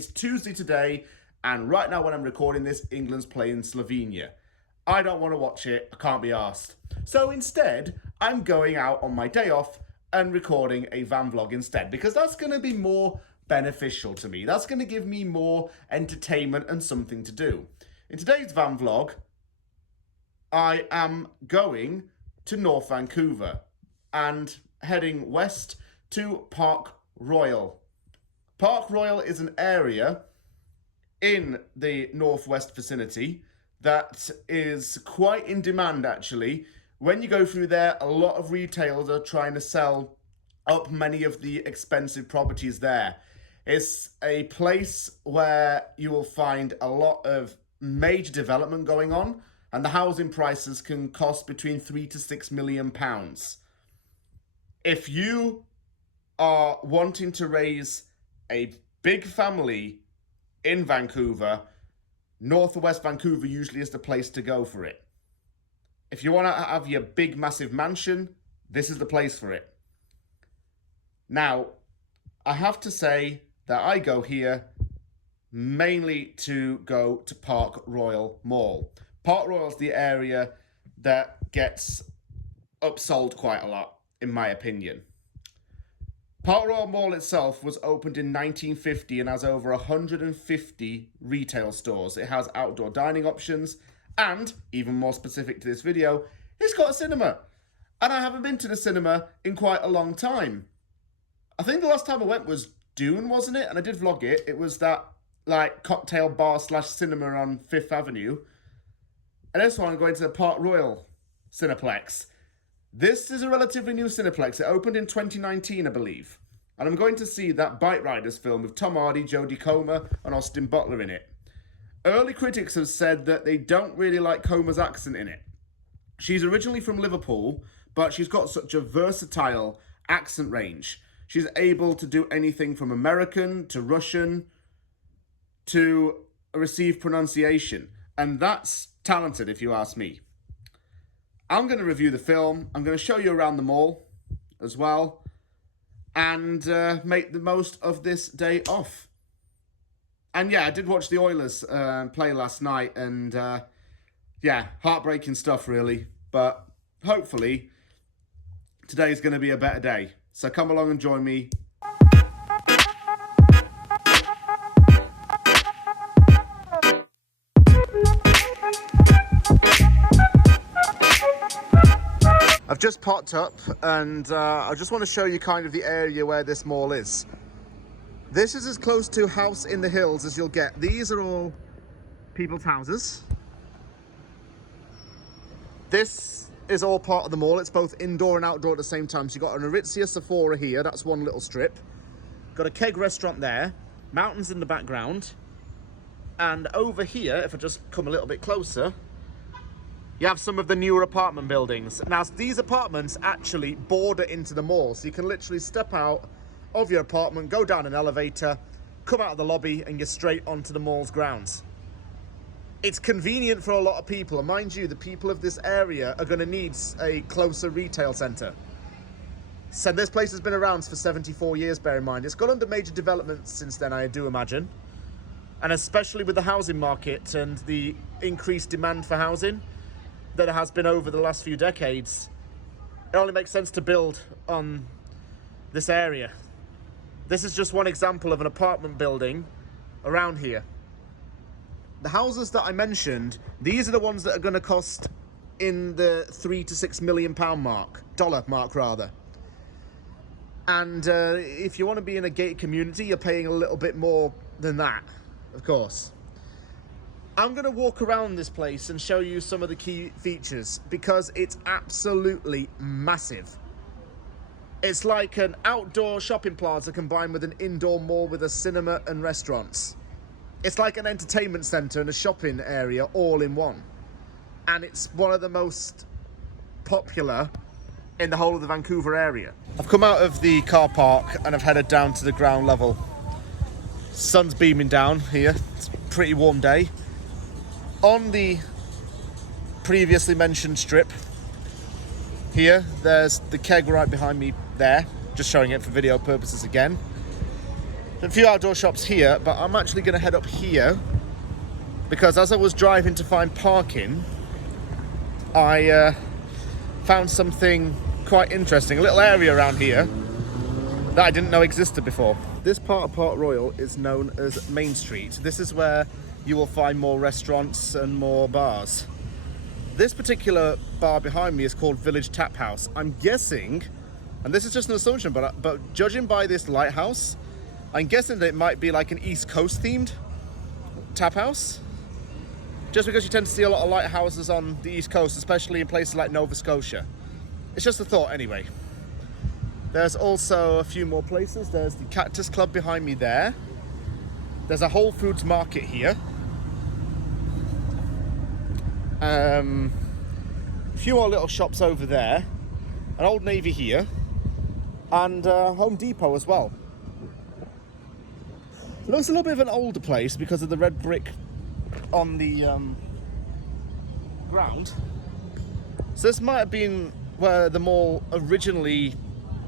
It's Tuesday today, and right now when I'm recording this, England's playing Slovenia. I don't want to watch it, I can't be arsed. So instead, I'm going out on my day off and recording a van vlog instead, because that's going to be more beneficial to me. That's going to give me more entertainment and something to do. In today's van vlog, I am going to North Vancouver and heading west to Park Royal. Park Royal is an area in the northwest vicinity that is quite in demand, actually. When you go through there, a lot of retailers are trying to sell up many of the expensive properties there. It's a place where you will find a lot of major development going on, and the housing prices can cost between £3 to £6 million. If you are wanting to raise a big family in Vancouver, northwest Vancouver usually is the place to go for it. If you want to have your big massive mansion, this is the place for it. Now, I have to say that I go here mainly to go to Park Royal Mall. Park Royal is the area that gets upsold quite a lot, in my opinion. Park Royal Mall itself was opened in 1950 and has over 150 retail stores. It has outdoor dining options and, even more specific to this video, it's got a cinema. And I haven't been to the cinema in quite a long time. I think the last time I went was Dune, wasn't it? And I did vlog it. It was that like cocktail bar / cinema on 5th Avenue. And this one I'm going to the Park Royal Cineplex. This is a relatively new Cineplex. It opened in 2019, I believe. And I'm going to see that Bike Riders film with Tom Hardy, Jodie Comer, and Austin Butler in it. Early critics have said that they don't really like Comer's accent in it. She's originally from Liverpool, but she's got such a versatile accent range. She's able to do anything from American to Russian to a received pronunciation. And that's talented, if you ask me. I'm going to review the film. I'm going to show you around the mall as well and make the most of this day off. And yeah, I did watch the Oilers play last night and yeah, heartbreaking stuff really. But hopefully today's going to be a better day. So come along and join me. I've just popped up and I just want to show you kind of the area where this mall is. This is as close to House in the Hills as you'll get. These are all people's houses. This is all part of the mall. It's both indoor and outdoor at the same time. So you've got an Aritzia Sephora here. That's one little strip. Got a keg restaurant there. Mountains in the background. And over here, if I just come a little bit closer, you have some of the newer apartment buildings. Now, these apartments actually border into the mall, so you can literally step out of your apartment, go down an elevator, come out of the lobby, and you're straight onto the mall's grounds. It's convenient for a lot of people, and mind you, the people of this area are going to need a closer retail centre. So this place has been around for 74 years, bear in mind. It's gone under major development since then, I do imagine. And especially with the housing market and the increased demand for housing that it has been over the last few decades, it only makes sense to build on this area. This is just one example of an apartment building around here. The houses that I mentioned, these are the ones that are going to cost in the £3 to £6 million dollar mark rather. And if you want to be in a gated community, you're paying a little bit more than that, of course. I'm going to walk around this place and show you some of the key features because it's absolutely massive. It's like an outdoor shopping plaza combined with an indoor mall with a cinema and restaurants. It's like an entertainment centre and a shopping area all in one. And it's one of the most popular in the whole of the Vancouver area. I've come out of the car park and I've headed down to the ground level. Sun's beaming down here. It's a pretty warm day. On the previously mentioned strip here, there's the keg right behind me there, just showing it for video purposes again. A few outdoor shops here, but I'm actually going to head up here because as I was driving to find parking, I found something quite interesting. A little area around here that I didn't know existed before. This part of Port Royal is known as Main Street. This is where you will find more restaurants and more bars. This particular bar behind me is called Village Tap House. I'm guessing, and this is just an assumption, but judging by this lighthouse, I'm guessing that it might be like an East Coast themed tap house. Just because you tend to see a lot of lighthouses on the East Coast, especially in places like Nova Scotia. It's just a thought anyway. There's also a few more places. There's the Cactus Club behind me there. There's a Whole Foods market here. A few more little shops over there. An Old Navy here. And Home Depot as well. It looks a little bit of an older place because of the red brick on the ground. So this might have been where the mall originally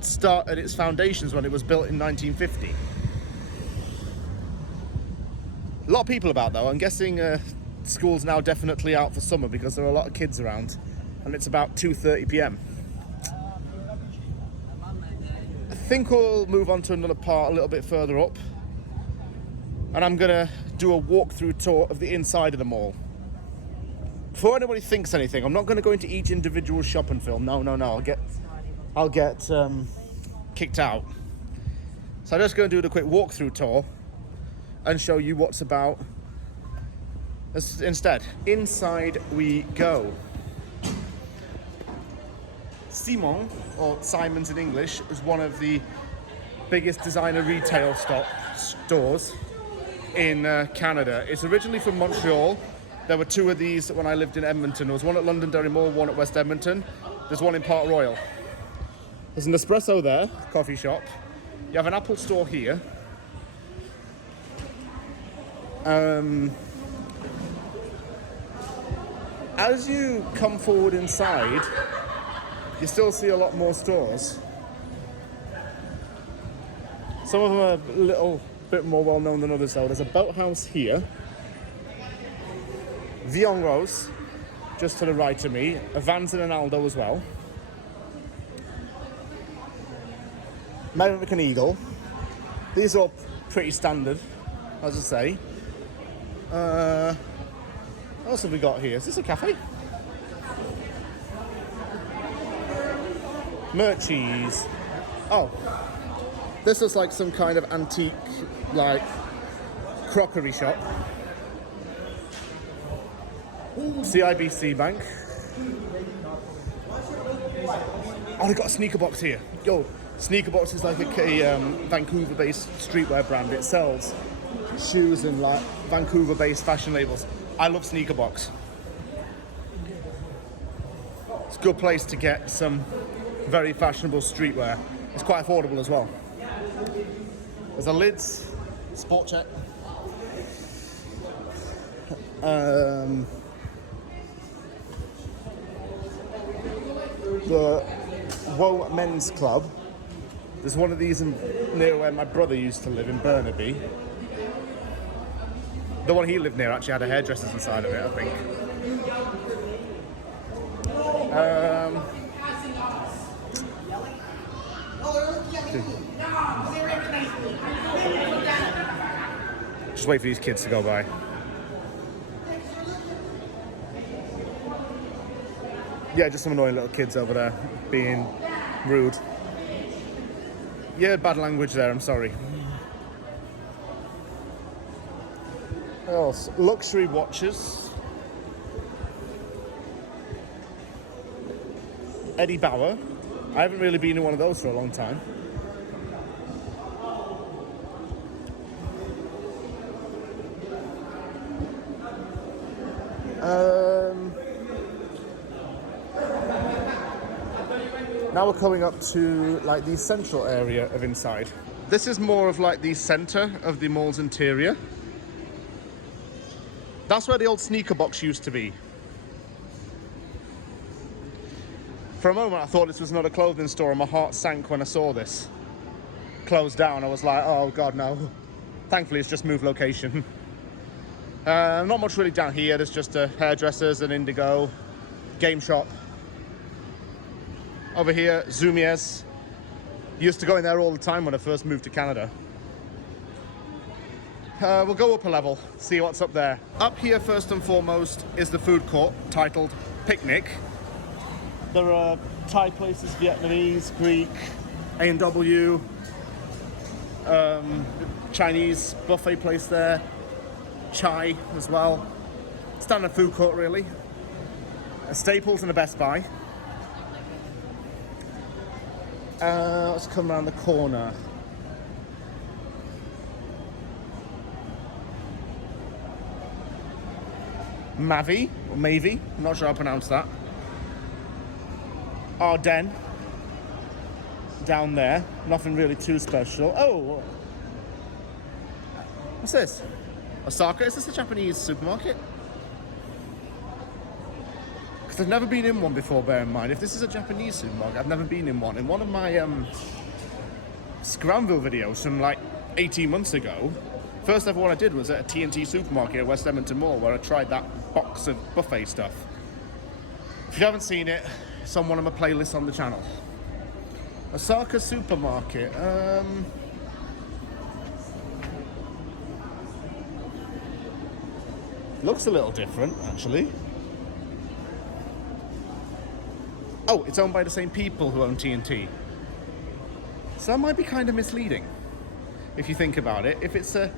started its foundations when it was built in 1950. A lot of people about though. I'm guessing school's now definitely out for summer because there are a lot of kids around and it's about 2:30 p.m. I think we'll move on to another part a little bit further up and I'm gonna do a walkthrough tour of the inside of the mall. Before anybody thinks anything, I'm not going to go into each individual shop and film. No. I'll get kicked out. So I'm just going to do the quick walkthrough tour and show you what's about instead. Inside we go. Simon, or Simon's in English, is one of the biggest designer retail stores in Canada. It's originally from Montreal. There were two of these when I lived in Edmonton. There was one at Londonderry Mall, one at West Edmonton. There's one in Port Royal. There's an espresso there, coffee shop. You have an Apple store here. As you come forward inside, you still see a lot more stores. Some of them are a little bit more well known than others though. There's a boathouse here. Vion Rose, just to the right of me. A Vans and an Aldo as well. American Eagle. These are all pretty standard, as I say. What else have we got here? Is this a cafe? Murchies. Oh, this looks like some kind of antique, like, crockery shop. CIBC Bank. Oh, they've got a sneaker box here. Yo, Sneaker Box is like a Vancouver-based streetwear brand. It sells shoes and like Vancouver-based fashion labels. I love Sneaker Box. It's a good place to get some very fashionable streetwear. It's quite affordable as well. There's a Lids, Sport Check. The Woe Men's Club. There's one of these near where my brother used to live in Burnaby. The one he lived near actually had a hairdresser's inside of it, I think. Just wait for these kids to go by. Yeah, just some annoying little kids over there being rude. Yeah, bad language there, I'm sorry. What else? Luxury watches. Eddie Bauer. I haven't really been in one of those for a long time. Now we're coming up to like the central area of inside. This is more of like the center of the mall's interior. That's where the old Sneaker Box used to be. For a moment I thought this was another clothing store and my heart sank when I saw this closed down. I was like, oh god, no. Thankfully, it's just moved location. Not much really down here. There's just hairdressers and Indigo, game shop. Over here, Zoomies. Used to go in there all the time when I first moved to Canada. We'll go up a level, see what's up there. Up here, first and foremost, is the food court titled Picnic. There are Thai places, Vietnamese, Greek, A&W, Chinese buffet place there, chai as well. Standard food court, really. A Staples and a Best Buy. Let's come around the corner. Mavi, or Mavie, I'm not sure how to pronounce that. Ardennes, down there, nothing really too special. Oh, what's this? Osaka, is this a Japanese supermarket? Because I've never been in one before, bear in mind. If this is a Japanese supermarket, I've never been in one. In one of my Scranville videos from like 18 months ago, first ever one I did was at a TNT supermarket at West Edmonton Mall, where I tried that box of buffet stuff. If you haven't seen it, it's on one of my playlists on the channel. Osaka supermarket. Looks a little different, actually. Oh, it's owned by the same people who own TNT. So that might be kind of misleading, if you think about it. If it's a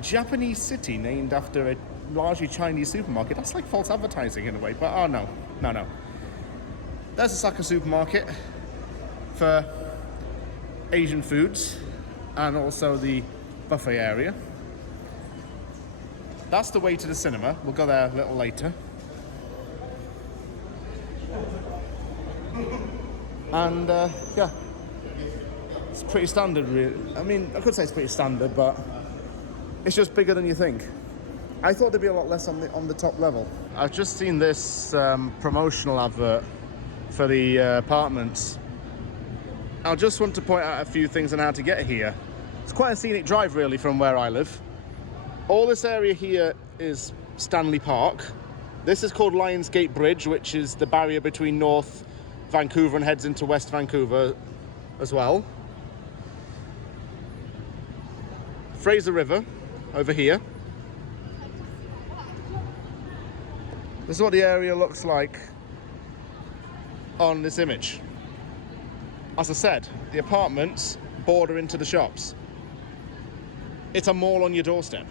Japanese city named after a largely Chinese supermarket, that's like false advertising in a way. But oh no. There's a Osaka supermarket for Asian foods and also the buffet area. That's the way to the cinema. We'll go there a little later. And yeah, it's pretty standard, really. I mean, I could say it's pretty standard, but it's just bigger than you think. I thought there'd be a lot less on the top level. I've just seen this promotional advert for the apartments. I just want to point out a few things on how to get here. It's quite a scenic drive, really, from where I live. All this area here is Stanley Park. This is called Lionsgate Bridge, which is the barrier between North Vancouver and heads into West Vancouver as well. Fraser River over here. This is what the area looks like on this image. As I said, the apartments border into the shops. It's a mall on your doorstep,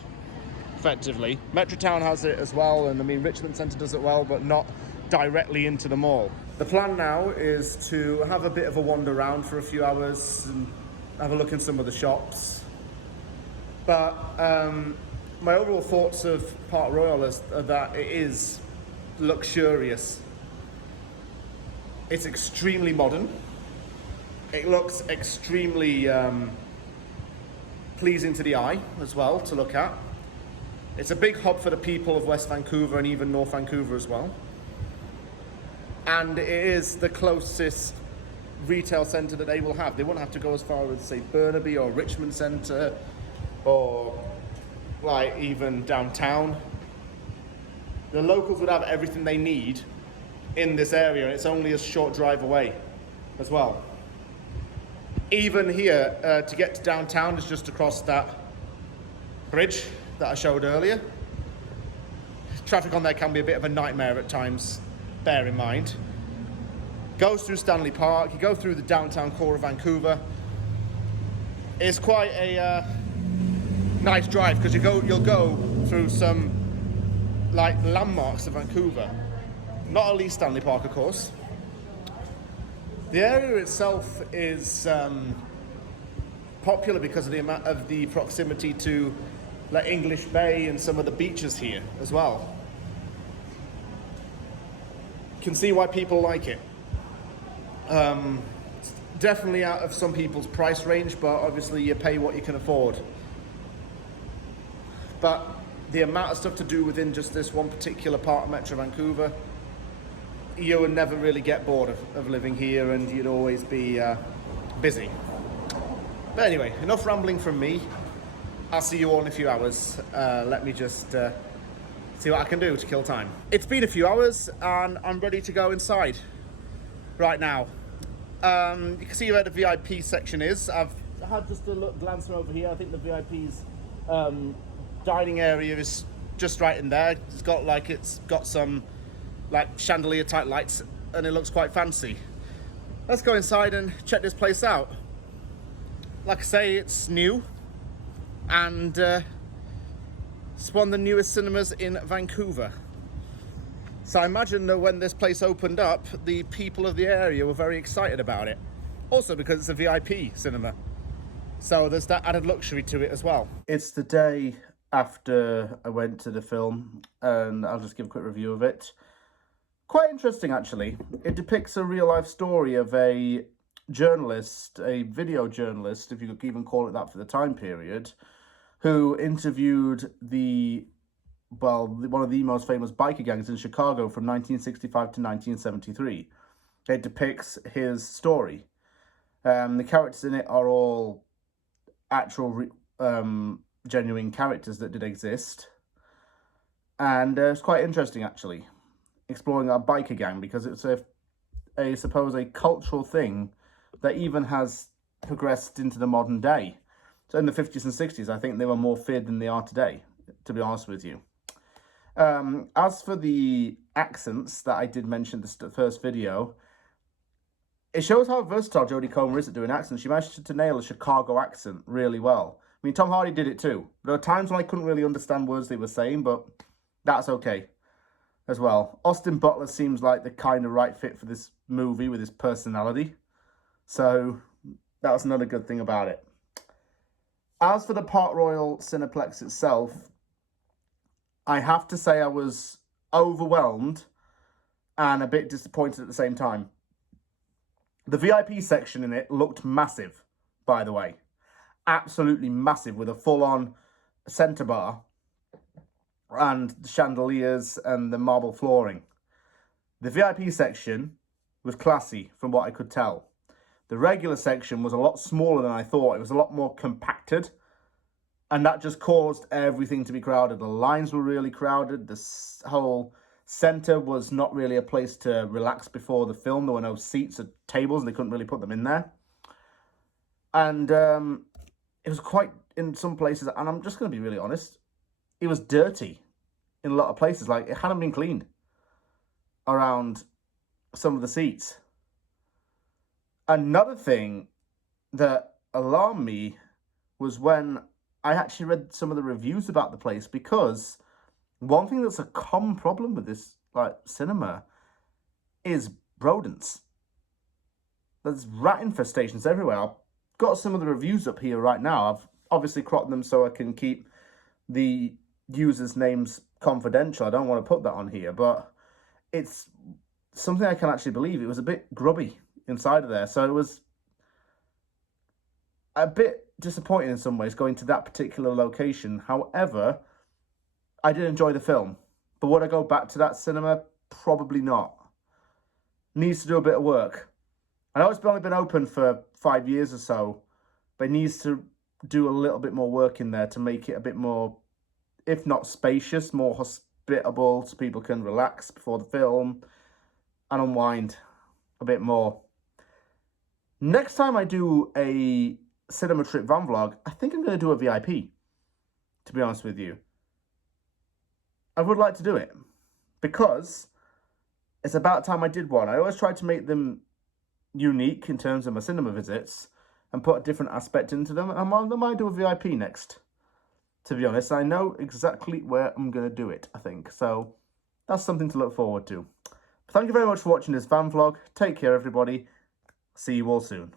effectively. Metrotown has it as well, and I mean Richmond Centre does it well, but not directly into the mall. The plan now is to have a bit of a wander around for a few hours and have a look in some of the shops. But my overall thoughts of Park Royal are that it is luxurious. It's extremely modern. It looks extremely pleasing to the eye as well to look at. It's a big hub for the people of West Vancouver and even North Vancouver as well. And it is the closest retail centre that they will have. They won't have to go as far as, say, Burnaby or Richmond Centre or like even downtown. The locals would have everything they need in this area, and it's only a short drive away as well. Even here, to get to downtown is just across that bridge that I showed earlier. Traffic on there can be a bit of a nightmare at times, bear in mind. Goes through Stanley Park, you go through the downtown core of Vancouver. It's quite a nice drive because you'll go through some like landmarks of Vancouver. Not only Stanley Park, of course. The area itself is popular because of the amount of the proximity to like English Bay and some of the beaches here as well. You can see why people like it. It's definitely out of some people's price range, but obviously you pay what you can afford. But the amount of stuff to do within just this one particular part of Metro Vancouver, you would never really get bored of living here, and you'd always be busy. But anyway, enough rambling from me. I'll see you all in a few hours. Let me just see what I can do to kill time. It's been a few hours and I'm ready to go inside right now. You can see where the VIP section is. I've had just a look, glance from over here. I think the VIP's dining area is just right in there. It's got some like chandelier type lights and it looks quite fancy. Let's go inside and check this place out. Like I say, it's new and it's one of the newest cinemas in Vancouver. So I imagine that when this place opened up, the people of the area were very excited about it. Also because it's a VIP cinema. So there's that added luxury to it as well. It's the day after I went to the film, and I'll just give a quick review of it. Quite interesting, actually. It depicts a real-life story of a journalist, a video journalist, if you could even call it that for the time period, who interviewed one of the most famous biker gangs in Chicago from 1965 to 1973. It depicts his story. The characters in it are all actual, genuine characters that did exist. And it's quite interesting, actually, exploring our biker gang, because it's I suppose, a cultural thing that even has progressed into the modern day. So in the 50s and 60s, I think they were more feared than they are today, to be honest with you. As for the accents that I did mention in the first video, it shows how versatile Jodie Comer is at doing accents. She managed to nail a Chicago accent really well. I mean, Tom Hardy did it too. There were times when I couldn't really understand words they were saying, but that's okay as well. Austin Butler seems like the kind of right fit for this movie with his personality. So that was another good thing about it. As for the Park Royal Cineplex itself, I have to say I was overwhelmed and a bit disappointed at the same time. The VIP section in it looked massive, by the way. Absolutely massive, with a full-on centre bar and the chandeliers and the marble flooring. The VIP section was classy, from what I could tell. The regular section was a lot smaller than I thought. It was a lot more compacted. And that just caused everything to be crowded. The lines were really crowded. The whole centre was not really a place to relax before the film. There were no seats or tables, and they couldn't really put them in there. And it was quite, in some places, and I'm just going to be really honest, it was dirty in a lot of places. Like, it hadn't been cleaned around some of the seats. Another thing that alarmed me was when I actually read some of the reviews about the place, because one thing that's a common problem with this cinema is rodents. There's rat infestations everywhere. I've got some of the reviews up here right now. I've obviously cropped them so I can keep the users' names confidential. I don't want to put that on here, but it's something I can actually believe. It was a bit grubby inside of there, so it was a bit disappointing in some ways going to that particular location. However, I did enjoy the film, but would I go back to that cinema? Probably not. Needs to do a bit of work. I know it's only been open for 5 years or so, but it needs to do a little bit more work in there to make it a bit more, if not spacious, more hospitable, so people can relax before the film and unwind a bit more. Next time I do a cinema trip van vlog, I think I'm going to do a VIP, to be honest with you. I would like to do it because it's about time I did one. I always try to make them unique in terms of my cinema visits and put a different aspect into them. And I might do a VIP next, to be honest. I know exactly where I'm going to do it, I think. So that's something to look forward to. Thank you very much for watching this van vlog. Take care, everybody. See you all soon.